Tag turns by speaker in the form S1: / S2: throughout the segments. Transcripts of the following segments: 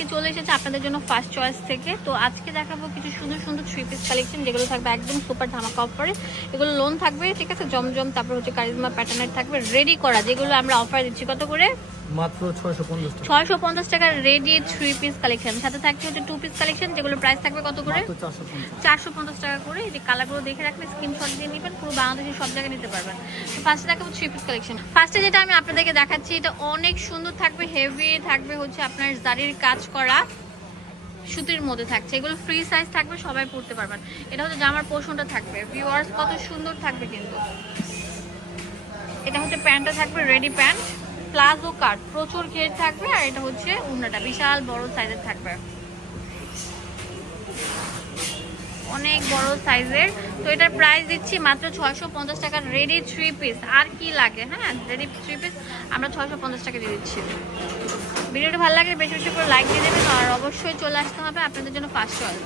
S1: আজকে চলে এসেছে আপনাদের জন্য ফার্স্ট চয়েস থেকে। তো আজকে দেখাবো কিছু সুন্দর সুন্দর থ্রি পিস কালেকশন যেগুলো থাকবে একদম সুপার ধামাকা অফারে এগুলো লোন থাকবে, ঠিক আছে? জমজম, তারপর হচ্ছে কারিজমা প্যাটার্নের থাকবে রেডি করা, যেগুলো আমরা অফার দিচ্ছি। কত করে?
S2: মাত্র ছয়শো পঞ্চাশ টাকা।
S1: ছয়শো পঞ্চাশ টাকার রেডি থ্রি পিস কালেকশন সাথে থাকছে হচ্ছে টু পিস কালেকশন যেগুলো প্রাইস থাকবে কত করে?
S2: মাত্র চারশো পঞ্চাশ।
S1: চারশো পঞ্চাশ টাকা করে। এই যে কালারগুলো দেখে রাখলে স্ক্রিনশট দিয়ে নেবেন পুরো বাংলাদেশের সব জায়গায় নিতে পারবেন। তো ফার্স্টে দেখাবো পিস কালেকশন ফার্স্টে যেটা আমি আপনাদেরকে দেখাচ্ছি এটা অনেক সুন্দর থাকবে হেভি থাকবে হচ্ছে আপনার জারির কাজ করা। সুতির মধ্যে থাকছে। এগুলো ফ্রি সাইজ থাকবে সবাই পড়তে পারবেন। এটা হচ্ছে জামার পোষণটা থাকবে। ভিউয়ার্স কত সুন্দর থাকবে কিন্তু। এটা হচ্ছে প্যান্টটা থাকবে রেডি প্যান্ট প্লাজো কাট। প্রচুর ঘের থাকবে আর এটা হচ্ছে উন্নাটা। বিশাল বড় সাইজের থাকবে। অনেক বড় সাইজের। তো এটার প্রাইস দিচ্ছি মাত্র ছয়শো পঞ্চাশ টাকার রেডি থ্রি পিস আর কি লাগে হ্যাঁ? রেডি থ্রি পিস আমরা ছয়শো পঞ্চাশ টাকা দিয়ে দিচ্ছি। ভিডিওটা ভালো লাগলে বেশি বেশি করে লাইক দিয়ে দেবেন আর অবশ্যই চলে আসতে হবে আপনাদের জন্য ফার্স্ট চয়েস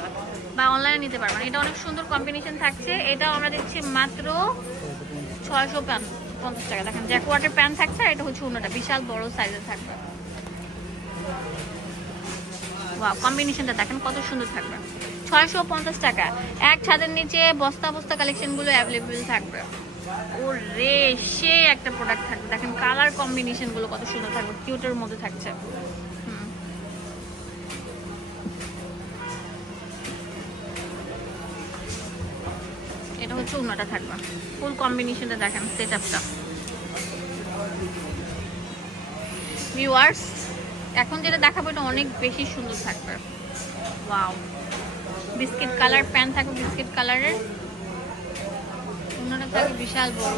S1: বা অনলাইনে নিতে পারবেন। এটা অনেক সুন্দর কম্বিনেশন থাকছে। এটাও আমরা দিচ্ছি মাত্র ছয়শো পঞ্চাশ টাকা। দেখেন জ্যাকওয়াটের প্যান্ট থাকছে আর এটা হচ্ছে অন্যটা, বিশাল বড় সাইজের থাকবে। ওয়াও কম্বিনেশনটা দেখেন কত সুন্দর থাকবে। ছয়শো পঞ্চাশ টাকা। এক ছাদের নিচে বস্তা বস্তা কালেকশনগুলো অ্যাভেলেবেল থাকবে। ও রে সে একটা প্রোডাক্ট থাকবে। দেখেন কালার কম্বিনেশনগুলো কত সুন্দর থাকবে কিউটের মধ্যে থাকছে। এটা হচ্ছে উন্নটা থাকবে। ফুল কম্বিনেশনটা দেখেন সেট আপটা ভিউয়ার্স এখন যেটা দেখাবো এটা অনেক বেশি সুন্দর থাকবে। ওয়াও বিস্কিট কালার প্যান্ট থাকবে বিস্কিট কালারের অন্যটা থাকবে বিশাল বড়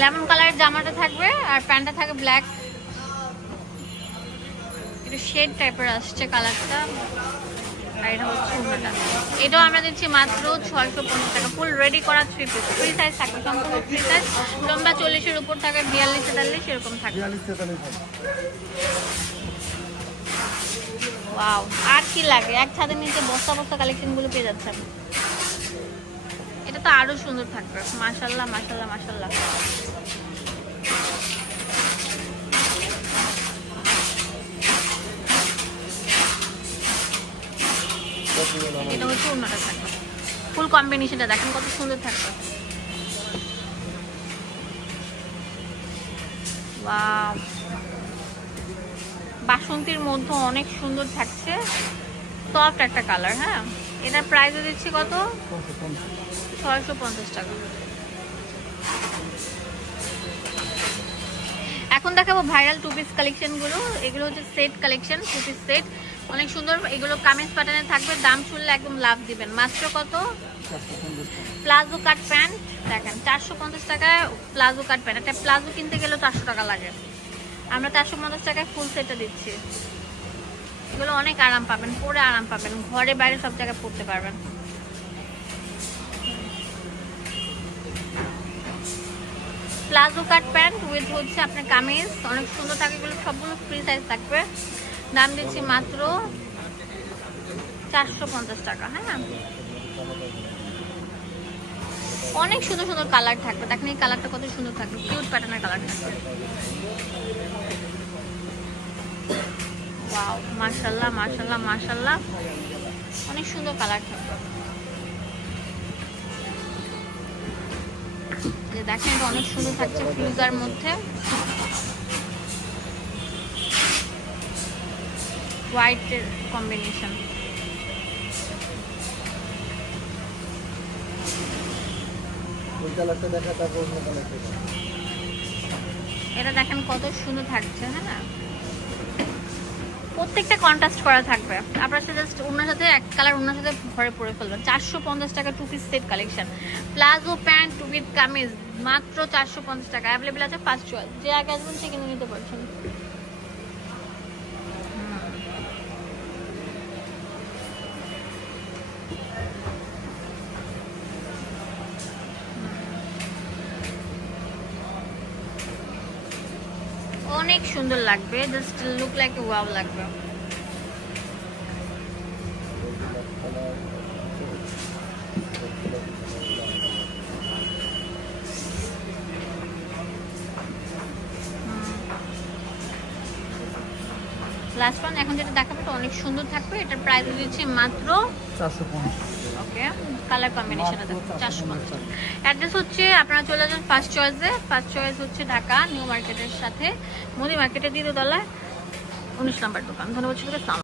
S1: লেমন কালারের জামাটা থাকবে আর প্যান্টটা থাকবে ব্ল্যাক একটু শেড টাইপের আসছে কালারটা আর এটা হচ্ছে অন্যটা এটাও আমরা দিচ্ছি মাত্র ছয়শো পঞ্চাশ টাকা। ফুল রেডি করা থ্রি পিস ফ্রি সাইজ থাকবে সম্পূর্ণ ফ্রি সাইজ লম্বা চল্লিশের উপর থাকবে বিয়াল্লিশ তেতাল্লিশ এরকম থাকবে। ওয়াও আর কি লাগে? এক ছাদের নিচে বস্তা বস্তা কালেকশনগুলো পেয়ে যাচ্ছেন। এটা তো আরও সুন্দর থাকবে। মাশাল্লাহ মাশাল্লাহ মাশাল্লাহ। এটা হচ্ছে অন্যটা থাকবে। ফুল কম্বিনেশনটা দেখেন কত সুন্দর থাকবে. বাসন্তীর মধ্যে অনেক সুন্দর থাকছে। সফট একটা কালার হ্যাঁ? এটার প্রাইসও দিচ্ছি কত?
S2: ছয়শো পঞ্চাশ।
S1: টাকা। এখন দেখাবো ভাইরাল টু পিস কালেকশনগুলো এগুলো হচ্ছে set collection two piece set অনেক সুন্দর, এগুলো কামিজ প্যাটার্নে থাকবে। দাম শুনলে একদম লাভ দিবেন। মাত্র কত। প্লাজো কাট প্যান্ট দেখেন, চারশো পঞ্চাশ টাকায় প্লাজো কাট প্যান্ট একটা প্লাজো কিনতে গেলেও চারশো টাকা লাগে। আমরা চারশো পঞ্চাশ টাকায় ফুল সেটটা দিচ্ছি। এগুলো অনেক আরাম পাবেন, পরে আরাম পাবেন। ঘরে বাইরে সব জায়গায় পরতে পারবেন। প্লাজো কাট প্যান্ট উইথ হচ্ছে আপনার কামিজ। অনেক সুন্দর থাকে এগুলো, সবগুলো ফ্রি সাইজ থাকবে। দাম দিচ্ছি মাত্র চারশো পঞ্চাশ টাকা হ্যাঁ? অনেক সুন্দর সুন্দর কালার থাকবে। দেখেন এই কালারটা কত সুন্দর থাকবে। কিউট প্যাটার্নের কালার থাকবে। ওয়াও মাশাল্লাহ মাশাল্লাহ মাশাল্লাহ অনেক সুন্দর কালার থাকবে। যে দেখেন এটা অনেক সুন্দর থাকছে ফিউজার মধ্যে। হোয়াইটের কম্বিনেশন। এটা দেখেন কত সুন্দর থাকছে হ্যাঁ? প্রত্যেকটা কন্ট্রাস্ট করা থাকবে। আপনার সাথে জাস্ট ওনার সাথে এক কালার ওনার সাথে ঘরে পরে ফেলবেন। চারশো পঞ্চাশ টাকা two piece set collection palazzo pant two piece kameez, মাত্র চারশো পঞ্চাশ টাকা। অ্যাভেলেবেল আছে ফার্স্ট চয়েস যে আগে আসবেন, সে কিনে নিতে পারছেন। অনেক সুন্দর লাগবে জাস্ট লুক লাইক ওয়াও লাগবে। লাস্ট ওয়ান এখন যেটা দেখাবো, এটা অনেক সুন্দর থাকবে, এটার প্রাইস দিচ্ছি মাত্র
S2: চারশো
S1: কালার চারশো হচ্ছে, আপনারা চলে ফার্স্ট চয়েসে হচ্ছে ঢাকা নিউ মার্কেটের সাথে মুদি মার্কেটের দ্বিতীয় তলায়, উনিশ নম্বর দোকান। ধন্যবাদ